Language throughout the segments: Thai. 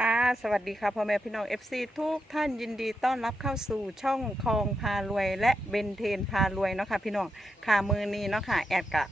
ค่ะ สวัสดีค่ะพ่อแม่พี่น้อง FC ทุกท่านยินดีต้อนรับเข้าสู่ช่องคลองพารวย และเบนเทนพารวยเนาะค่ะพี่น้องค่ะมือนี้เนาะค่ะแอดกะ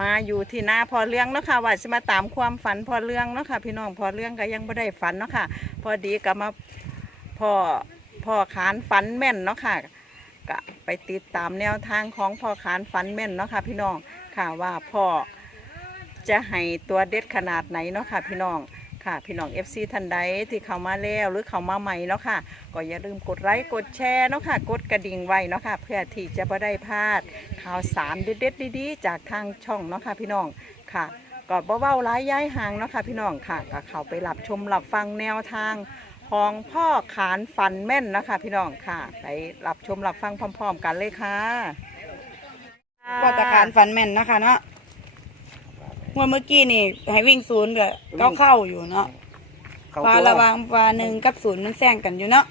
มาอยู่ที่หน้าพอเรื่องเนาะค่ะว่าจะมาตามความฝันพอเรื่องเนาะค่ะพี่น้องพอเรื่องก็ยังไม่ได้ฝันเนาะค่ะพอดีก็มาพ่อพ่อขานฝันแม่นเนาะค่ะก็ไปติดตามแนวทางของพ่อขานฝันแม่นเนาะค่ะพี่น้องค่ะว่าพ่อจะให้ตัวเด็ดขนาดไหนเนาะค่ะพี่น้อง ค่ะ พี่น้อง FC ท่านใดที่เข้ามาแล้วหรือเข้ามาใหม่เนาะค่ะ ก็อย่าลืมกดไลค์กดแชร์เนาะค่ะ กดกระดิ่งไว้เนาะค่ะ เพื่อที่จะไม่ได้พลาดข่าวสารเด็ดๆดีๆ จากทางช่องเนาะค่ะ พี่น้องค่ะก็บ่เว้าร้ายย้ายห่างเนาะค่ะ พี่น้องค่ะก็เข้าไปรับชมรับฟังแนวทางของพ่อขานฟันแม่นนะคะพี่น้องค่ะ ไปรับชมรับฟังพร้อม ๆ กันเลยค่ะ ว่าตะการฟันแม่นนะคะเนาะ เมื่อเมื่อกี้นี่ให้วิ่งศูนย์ก็เก้าเข้าอยู่เนาะเขาฟ้าตัวระวังฟ้าหนึ่งกับศูนย์มันแซงกันอยู่เนาะ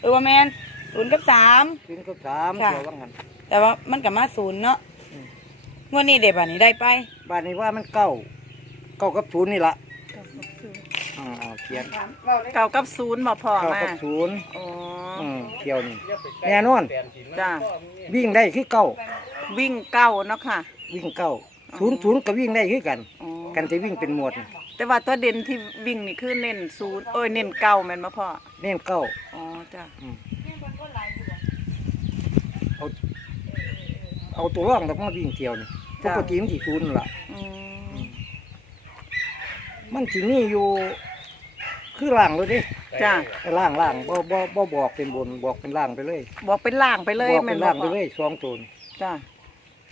หรือว่าแมนศูนย์กับสามขึ้นก็สามค่ะเดียวว่างั้นแต่ว่ามันกับมาศูนย์เนาะอืมงวดนี้เด็บอันนี้ได้ไปบ้านนี้ว่ามันเก้าเก้ากับศูนย์นี่ละอ่าเอาเขียนเก่ากับศูนย์บ่พอเก้ามากับศูนย์อ๋ออืมเที่ยวนี่แน่นอนจ้าวิ่งได้คือเก้าวิ่งเก้าเนาะค่ะ วิ่งเก้า ศูนย์ศูนย์ก็วิ่งได้คือกัน อ๋อกันจะวิ่งเป็นหมวดแต่ว่าตัวเด่นที่วิ่งนี่คือเน้นศูนย์เอ้ยเน้นเก้าแม่นบ่พ่อเน้นเก้าอ๋อจ้ะอืมเอาเอาตัวร่องแล้วมาวิ่งเที่ยวนี่ปกติมันที่ศูนย์นั่นล่ะ อืมมันที่นี่อยู่คือล่างเลยดิจ้ะล่างล่างบ่บ่บ่บอกเป็นบนบอกเป็นล่างไปเลยบอกเป็นล่างไปเลยบอกแม่เป็นนบ่ล่างไปพ่อเลยสองตัวนี่จ้ะ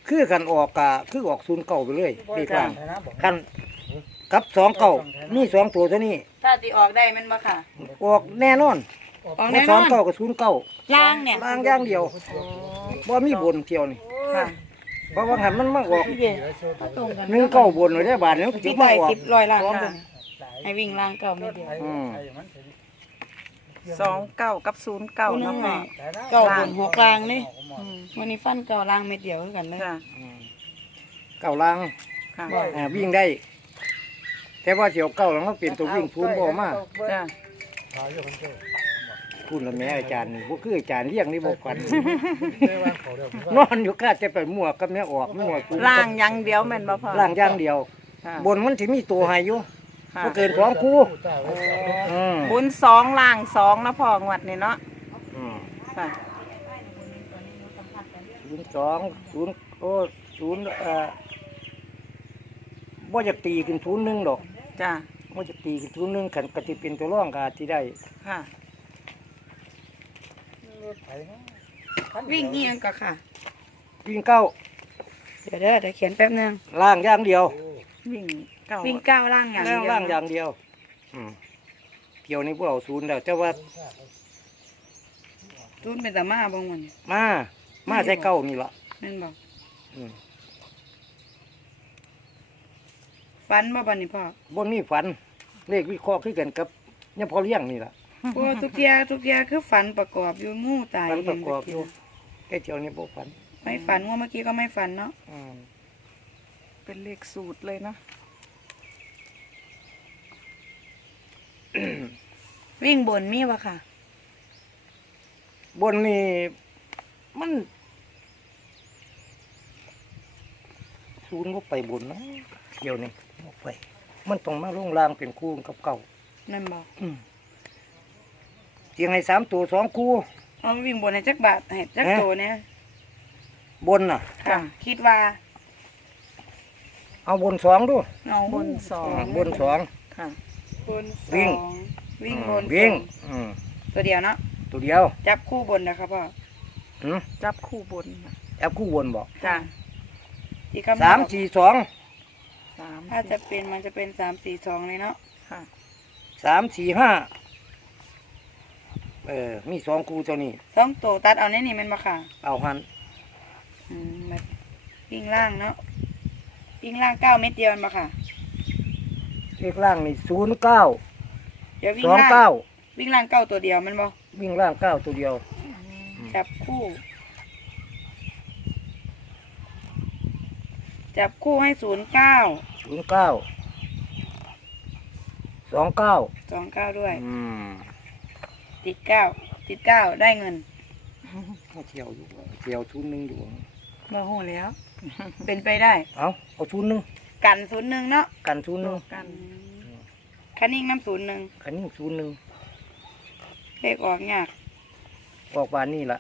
คือกันออกกะคือออกศูนย์เก่าไปเลยเลขล่างจ้ะกันกับสองเก่านี่สองตัวเท่านี้ถ้าตีออกได้แมันบ่ค่ะ ออกแน่นอนออกแน่นสอองนเก่ากับศูนย์เก่าล่างเนี่ยล่างอย่างเดียวอ๋อบ่มีบนเที่ยวนี่ค่ะเพราะว่าหันมันมาออกพี่เย่ตรงกันหนึ่งเก้าบนไว้ได้บาทนึงพี่จะใบมาออกสิบร้อยล่างตัวนี้ให้วิ่งล่างเก้าไม่เดียวอืม สองเก้ากับศูนย์เก้าตัวนึเนาะงพ่อเก้าบนหกล่างนี่อืมวันนี้ฟันเก้าล่างเม็ดเดียวคือกันเลยจ้ะอืมเก่าล่างค่ะ อ่าวิ่งได้ แต่ว่าเที่ยวเก่าแล้วมันเปลี่ยนตัววิ่งศูนย์บ่มาจ้ะคุณละแม่อาจารย์นี่บ่คืออาจารย์เลี้ยงนี่บ่กัน นอนอยู่ก้าจะไปมั่วกับแม่ออกมั่วกูล่างอย่างเดียวแม่นบ่พ่อล่างอย่างเดียว ค่ะบนมันสิมีตัวให้อยู่ ค่ะบ่เกินของกูอืมบุญสองล่างสองนะพ่องวดนี่เนาะอืมค่ะศูนย์สองศูนย์โอ้ศูนย์เอ่อบ่จะตีขึ้นศูนย์หนึ่งดอกจ้ะบ่จะตีขึ้นศูนย์หนึ่งขันกติเป็นตัวร่องก็อาจสิได้ค่ะ วิ่งเอียงก็ค่ะ วิ่งเก้าเดี๋ยวเด้อเดี๋ยวเขียนแป๊บนึงล่างอย่างเดียว วิ่งเก้าวิ่งเก้าล่างอย่างล่างเดียวล่างอย่างเดียว อืมเกี่ยวนี่บ่เอาศูนย์แล้วแต่ว่าตูนเป็นตามาบางวันมา มาใส่เก้านี่ล่ะนั่นบอกอืมฟันบ่บันนี่พ่อบนมีฝัน เลขวิเคราะห์คือกันกับยังพอเลี้ยงนี่ล่ะเพราะว่าทุกเทียทุกเทียคือฝันประกอบอยู่งูตายฝันประกอบเห็นอยู่เมื่กี้ไอ้เที่ยวนี้บ่ฝันไม่ฝันว่าเมื่อกี้ก็ไม่ฝันเนาะอืม เป็นเลขสูตรเลยนะ วิ่งบนมีวะค่ะ บนนี่มันศูนย์ก็ไปบนนะเที่ยวนี้บ่ไป มันต้องมาลงรางเป็นคู่กับเก่านั่นบอกอืมเสียงให้สามตัวสองคู่เอาวิ่งบนในจักบาทให้จักเอ๊ะโตเนี่ยบนน่ะ ค่ะ คิดว่า เอาบนสองดูเอาบนสองอ่าบนสอง ค่ะบนสวิ่งองวิ่งบนวิ่งสออืมตัวเดียวเนาะตัวเดียวจับคู่บนนะครับพ่ออืมจับคู่บนน่ะแอบคู่บนบอกจ้ะที่คำนวณสามสี่สองสามถ้าจะเป็นมันจะเป็นสามสี่สองเลยเนาะค่ะสามสี่ห้าเออ มีสองคู่ตัวนี้สองโตตัดเอาในนี่แมันมาค่ะเอาหันอืมแบบวิ่งล่างเนาะ วิ่งล่างเก้าเม็ดเดียวแมันมาค่ะ เลขล่างนี่ศูนย์เก้าเดี๋ยววิ่สงองล่างเก้าวิ่งล่างเก้าตัวเดียวแมันบอวิ่งล่างเก้าตัวเดียว จับคู่ จับคู่ให้ศูนย์เก้าศูนย์เก้าสองเก้าสองเก้าด้วย อืมติดเก้าติดเก้าได้เงินมาเที่ยวอยู่เที่ยวชุนหนึ่งอยู่มาโหแล้ว เป็นไปได้ เอาเอาชุนหนึ่งกันศูนย์หนึ่งเนาะกันชุนหนึ่งกันคันนิ่งน้ำศูนย์หนึ่งคันนี้ชุนหนึ่งเลขออกยากออกบานนี่ละ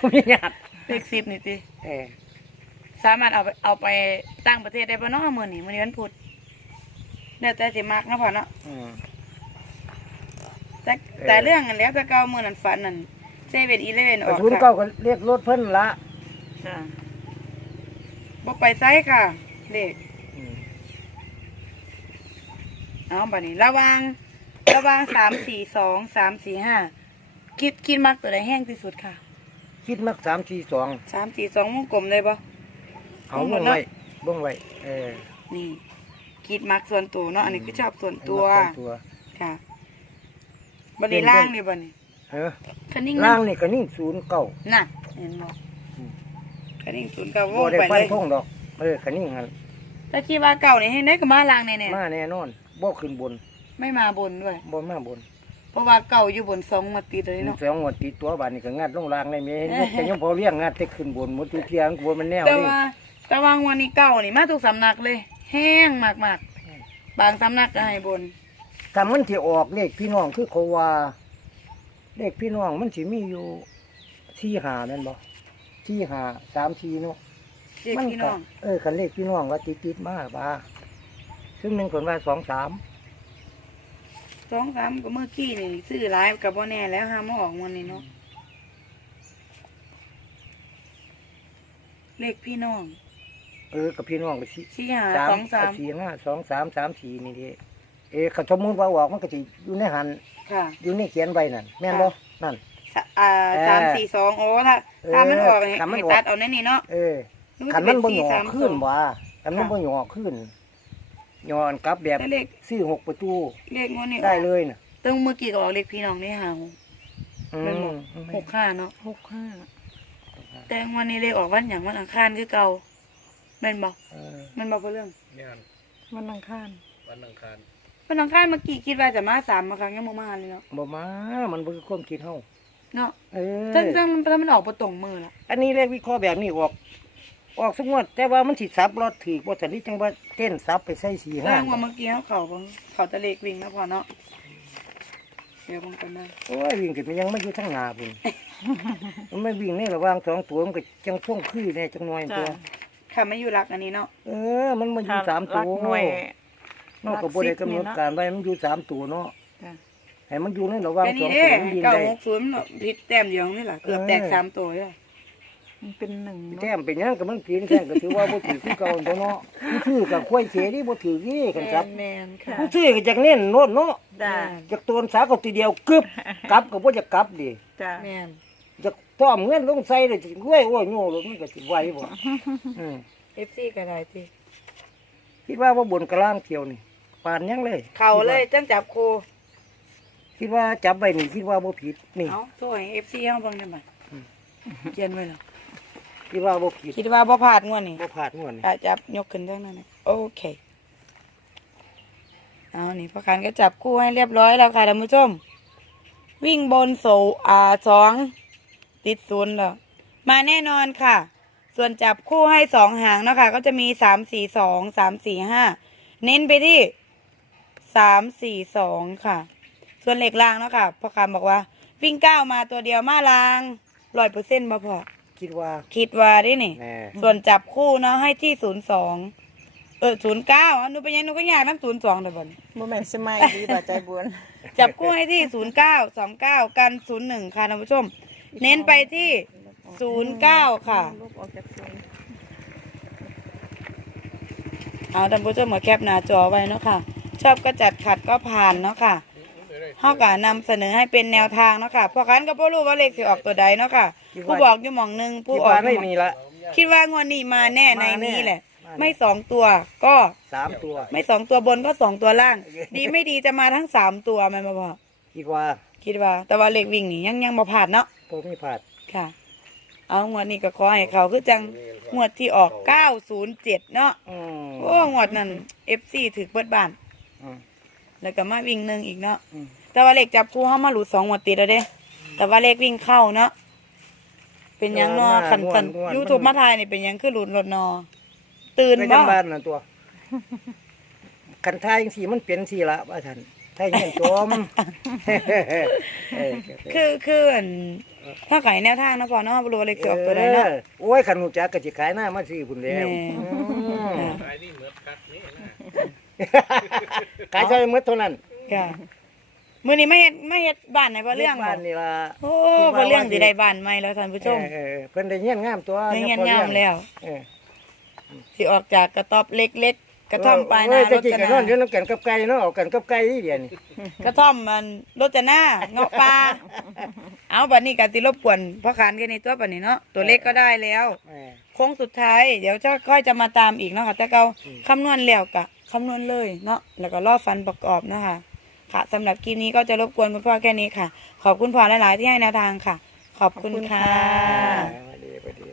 ไม่ยากเลขสิบนี่สิเออสามารถเอาไปเอาไปต่างประเทศได้ปะเนาะมือนี่มือนี้วันพุธเดี๋ยวแต่สิมักเนาะพ่อเนาะอืม แต่แต่เรื่องกันแล้วแต่เก่ามือนั้นฝันนั่นเซเว่นอีเลเว่นออกชุนค่ะเก้าก็เรียกรถเพิ่นละจ้ะ บ่ไปไซค่ะเลขอืมเอาบัดนี้ ระวัง ระวังสามสี่สองสามสี่ห้าคิดคิดมักตัวใดแห้งที่สุดค่ะคิดมักสามสี่สองสามสี่สองวงกลมเลยปะเอาทั้งหมเบื้ดองเนอะไว้เบื้องไว้เออนี่คิดมักส่วนตัวเนาะอันนี้คือชอบส่วนตัวให้มักตัวค่ะบัดนี้ล่างนี่บัดนี้เออคันนิ่งล่างนะนี่ก็นิ่งศูนย์เก้าน่ะเห็นบ่อืม คันนิ่งศูนย์เก้าวบ่งได้ไปฟัเลนยทงดอกเออคันนิ่งหันแต่คิดว่าเก่านี่ให้ได้ก็มาล่างแน่มาแน่นอนบ่ขึ้นบนๆไม่มาบนด้วย บ่มาบนเพราะว่าเก่าอยู่บนสองมาติดเลยเนาะ สองงวดติดตัวบานนี่ก็งัดลงล่างได้แม่เห็นแต่ยังพอเลี้ยงงัดแต่ขึ้นบนหมดทุกเที่ยงบนมันแนวแต่นี่ว่าแต่ว่างวันนี้เก่านี่มาทุกสำนักเลย แห้งมากๆ บางสำนักก็ให้บน ถ้ามันที่ออกเลขพี่น้องคือเขาว่าเลขพี่น้องมันสิมีอยู่ที่หาแม่นบ่ ที่หาสามทีเนาะเด็กมัพี่น้องก็เออคันเลขพี่น้องว่าติดติดๆมาบ้าซึ่งหนึ่งคนว่าสองสามสองสามก็เมื่อกี้นี่ซื้อหลายกับบ่แน่แล้วห้ามมาออกวันนี้เนาะเลขพี่น้อง เออกับพี่น้องก็สิสี่หาสามสองสามสี่ห้าสองสามสามสี่นี่ดิเออเขาสมมุติว่าออกมันก็สิอยู่ในหันค่ะ อยู่ในเขียนไว้นั่นแม่นบ่นั่น สะอ่าเออสามสี่สองโอ้ถ้าเออถ้ามันออกให้ถ้ามันให้ออก ตัดเอาแน่นี่เนาะเออนึกขันว่ามันเป็บ่หยอสี่สามขึ้นสองว่าขันมันบ่หยอขึ้นหยอนกลับแบบแต่เลขซื้อหกประตูเลขงวดนี้ได้เลยน่ะตึ้งเมื่อกี้ก็ออกเลขพี่น้องนี่หาอืแม่นบ่มหกห้าเนาะหกห้าแต่งวันนี้เลขออกวันอย่างวันอังคารคือเก่าแม่นบ่เออแม่นบ่เพราะเรื่องวันอังคารวันอังคารเมื่อกี้คิดว่าจะมาสามมาครั้งยังบ่มาเลยเนาะบ่มา มันบ่คือความคิดเฮา เนาะเออตั้งตั้งมันมันออกประตรงมือละอันนี้เลขวิเคราะห์แบบนี้ออก ออกสงวดแต่ว่ามันสิซับรอดถือบ่ทันนี้จังว่าเต้นซับไปใส่สีแสห้าดงว่าเมื่อกี้เขาเขาบ่เขาจะเลขวิ่งแล้วพอเนาะเดี๋ยวผมกันได้โอ้ยวิ่งขึ้นมันยังไม่อยู่ทางหน้าพุ่นมันไม่วิ่งในระหว่างสองตัวมันก็จังช่วงคือแน่จังน้อยตัวจ้ะค่ะไม่อยู่รักอันนี้เนาะเออ มันมาอยู่สามตัรัวกหน่วยนอกจากบ่ได้กำหนดการไว้มันอยู่สามตัวเนาะจ้ะ ให้มันอยู่ในระหว่างแต่สนี่องเด้ตัวมันยิงเก้าได้ หกศูนย์ผิดแต้มเดียวนี่แหละเกือบแตกเออ สามตัวเลยมันเป็นหนึ่งเนแต้อะมเป็นหยังก็มันเพียงแค่ก็ถือว่าบ่ถือคือเก่าตัวเนาะผู้ซื้อกับควายเสนี่บ่ถือนี่กันครับแมนค่ะผู้ซื้อก็จักเน้นโน่นเนาะจ้ะจักตัวสาก็ทีเดียวกึบกลับก็บ่จะกลับดิจ้ะแมนจักต้อมเงินลงใส่เลยสิรวยโอ้ยโง่เลยมันก็สิไหวบ่อืมเอฟซีก็ได้ทีคิดว่าบ่บนกระล่างเที่ยวนี่ปานยังเลย เข่าเลยจังจับครู คิดว่าจับไว้นี่คิดว่าบ่ผิดนี่เอาสวยเอฟซีเอาเบังได้ไหมเขียนไว้เหรอคิดว่าบ่ผิดคิดว่าบ่พลาดงวดนี้บ่พลาดงวดนี่อะจับยกขึ้นได้นั่นนะโอเคเอานี่พ่อคันก็จับคู่ให้เรียบร้อยแล้วค่ะท่านผู้ชม วิ่งบนโซอ่าสองติดศูนย์แล้วมาแน่นอนค่ะ ส่วนจับคู่ให้สองหางเนาะคะก็จะมีสามสี่สองสามสี่ห้าเน้นไปที่สามสี่สองค่ะ ส่วนเหล็กรางเนาะค่ะพ่อคันบอกว่า วิ่งเก้ามาตัวเดียวมาลางร้อยเปอร์เซ็นต์บ่พอคิดว่าคิดว่าได้นี่ แน่ส่วนจับคู่เนาะให้ที่ศูนย์สองเออศูนย์เก้าหนูเป็นยังหนูก็อยากน้ำศูนย์สองเลยบ่นโมเมนต์สมัยดีบ่ใจบุญจับคู่ให้ที่ศูนย์เก้าสองเก้ากันศูนย์หนึ่งค่ะท่านผู้ชม เน้นไปที่ศูนย์เก้าค่ะ ลูกออกจากศูนย์เอาท่านผู้ชมมาแคปหน้าจอไว้เนาะค่ะ ชอบก็จัดขัดก็ผ่านเนาะค่ะ เฮากะนำเสนอให้เป็นแนวทางเนาะค่ะพอคันก็บ่รู้ว่าเลขสิออกตัวใดเนาะค่ะ ผู้บอกอยู่หม่องหนึงผู้คิดออว่ากอได้ยู่หม่องนี่ละ คิดว่างวดนี้มาแน่ในนี้แหละ มาแน่ ไม่สองตัวก็สามตัวไม่สองตัวบนก็สองตัวล่าง ดีไม่ดีจะมาทั้งสามตัวแมันบ่พอคิดว่าคิดว่า แต่ว่าเลขวิ่งนี่ยังยังบ่ผ่านเนาะบ่มีพลาดค่ะ เอางวดนี้ก็ขอให้เขาคือจังงวดที่ออกเก้าศูนย์เจ็ดเนาะ อืมโอ้งวดนั้นเอฟซีถือเบิดบ้าน อืมแล้วก็มาวิ่งหนึ่งอีกเนาะ อืม แต่ว่าเลขจับคู่เฮามาหลุดสองหมดติดแล้วเด้ แต่ว่าเลขวิ่งเข้าเนาะเป็นหยังเนาะคันคันยูทูบมาถ่ายนี่เป็นหยังคือหลุดรถนอ ตื่นไปบ่ จำบ้านนั่นตัวคันทายจังซี่มันเป็นซี่ละว่าท่านทายเงี้ยนจมเออคือคืออันถ้าไก่แนวทางเนาะพอเนาะบ่รู้ว่าเลขสิออกตัวใดเนาะออโอ้ยคันหูจักก็สิขายหน้ามาซื้อพุ่นแล้วแม่ อืมขายนี่เหมือนกัดนี่นะขายใช้หมดเท่านั้น ค่ะ มื้อนี้มาเฮ็ดมาเฮ็ดบ้านให้บ่เรื่องบ้านนี่ล่ะโอ้บ่เรื่องสิได้บ้านใหม่แล้วท่านผู้ชมเออเออเพิ่นได้เงี้ยนงามตัวได้เงินพอลี้งามแล้วเออสิออกจากกระต๊อบเล็กๆ กระท่อมปลายนาเออรแต่ถกี้จะก็นานอนอยู่นำกันกับไก่เนาะเอากันกับไก่นี่เดียวนี่กระท่อมมันรถจะหน้าเงาะปลาเอาบัดนี้ก็สิรบกวนพ่อขานแค่นี้ตัวบัดนี้เนาะตัวเล็กก็ได้แล้วเออโค้งสุดท้ายเดี๋ยวจะค่อยจะมาตามอีกเนาะค่ะแต่เกาอืมคำนวณแล้วกะคำนวณเลยเนาะแล้วก็รอฟันประกอบนะคะ ค่ะสำหรับคลิปนี้ก็จะรบกวนคุณพ่อแค่นี้ค่ะ ขอบคุณพ่อหลาย ๆ ที่ให้แนวทางค่ะ ขอบคุณค่ะเออ